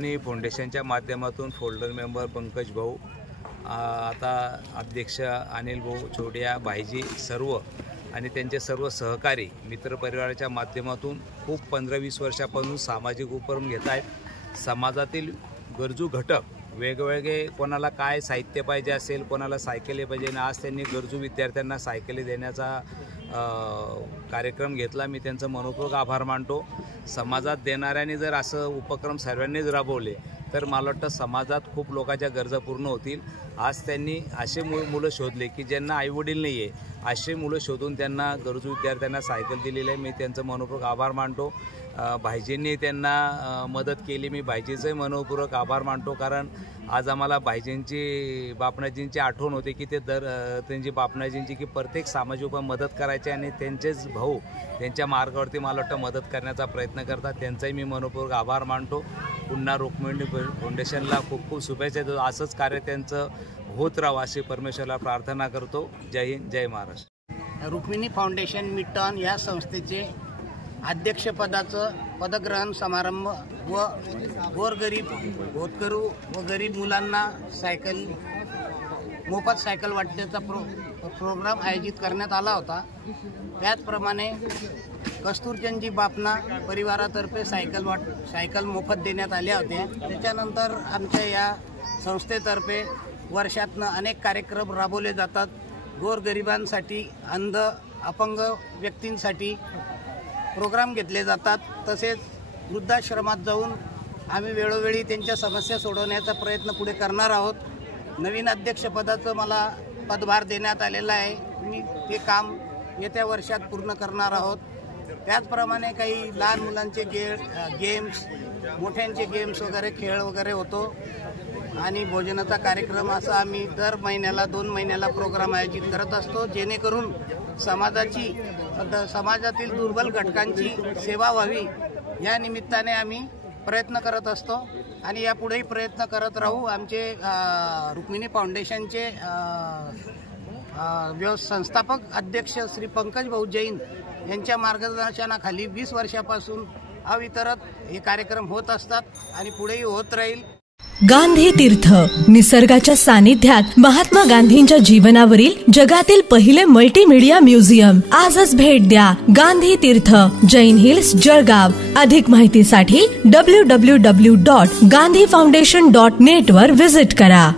रुक्मिणी फाउंडेशनच्या माध्यमातून folder member Pankaj भाऊ, आता अध्यक्ष अनिल भाऊ छोडिया, भाईजी सर्व आणि त्यांचे सर्व सहकारी मित्रपरिवाराच्या माध्यमातून खूप 15-20 वर्षापासून सामाजिक उपक्रम घेत आहेत। समाजातील गरजू घटक वेगवेगळे, कोणाला काय साहित्य पाहिजे असेल, कोणाला सायकली पाहिजे, आणि आज त्यांनी गरजू विद्यार्थ्यांना सायकली देण्याचा कार्यक्रम घेतला। मी त्यांचं मनपूर्वक आभार मानतो। समाजात देणाऱ्यांनी जर असं उपक्रम सर्वांनीच राबवले तर मला वाटतं समाजात खूप लोकांच्या गरजा पूर्ण होतील। आज त्यांनी असे मुलं शोधले की ज्यांना आईवडील नाही आहे, असे मुलं शोधून त्यांना गरजू विद्यार्थ्यांना सायकल दिलेली आहे। मी त्यांचं मनपूर्वक आभार मानतो। भाईजींनी त्यांना मदत केली, मी भाईजीचंही मनपूर्वक आभार मानतो, कारण आज आम्हाला भाईजींची बापणाजींची आठवण होते की ते त्यांची बापणाजींची की प्रत्येक सामाजिक मदत करायची आणि त्यांचेच भाऊ त्यांच्या मार्गावरती मला वाटतं मदत करण्याचा प्रयत्न करतात। त्यांचाही मी मनपूर्वक आभार मानतो। पुन्हा रुक्मिणी फाउंडेशनला खूप खूप शुभेच्छा देतो। असंच कार्य त्यांचं होत राहावं अशी परमेश्वराला प्रार्थना करतो। जय हिंद, जय महाराष्ट्र। रुक्मिणी फाउंडेशन मिडटाउन या संस्थेचे अध्यक्षपदाचं पदग्रहण समारंभ व गोरगरीब होतकरू व गरीब मुलांना मोफत सायकल वाटण्याचा प्रोग्राम आयोजित करण्यात आला होता। त्याचप्रमाणे कस्तुरचंदजी बापना परिवारातर्फे सायकल मोफत देण्यात आल्या होत्या। त्याच्यानंतर आमच्या या संस्थेतर्फे वर्षातनं अनेक कार्यक्रम राबवले जातात। गोरगरिबांसाठी, अंध अपंग व्यक्तींसाठी प्रोग्राम घेतले जातात। तसेच वृद्धाश्रमात जाऊन आम्ही वेळोवेळी त्यांच्या समस्या सोडवण्याचा प्रयत्न पुढे करणार आहोत। नवीन अध्यक्षपदाचं मला पदभार देण्यात आलेला आहे। मी ते काम येत्या वर्षात पूर्ण करणार आहोत। त्याचप्रमाणे काही लहान मुलांचे गेम्स, मोठ्यांचे गेम्स वगैरे, खेळ वगैरे होतो आणि भोजनाचा कार्यक्रम असा आम्ही दर महिन्याला 2 महिन्याला प्रोग्राम आयोजित करत असतो, जेणेकरून समाजातील दुर्बल घटकांची सेवा व्हावी या निमित्ताने आम्ही प्रयत्न करत असतो आणि यापुढेही प्रयत्न करत राहू। आमचे रुक्मिणी फाउंडेशनचे संस्थापक अध्यक्ष श्री पंकज भाऊ जैन यांच्या मार्गदर्शनाखाली 20 वर्षापासून अविरत हे कार्यक्रम होत असतात आणि पुढेही होत राहील। गांधी तीर्थ, निसर्गाच्या सानिध्यात महात्मा गांधींच्या जीवनावरील जगातील पहिले मल्टीमीडिया म्युझियम। आजच भेट द्या। गांधी तीर्थ, जैन हिल्स, जळगाव। अधिक माहितीसाठी www.gandhifoundation.net वर विजिट करा।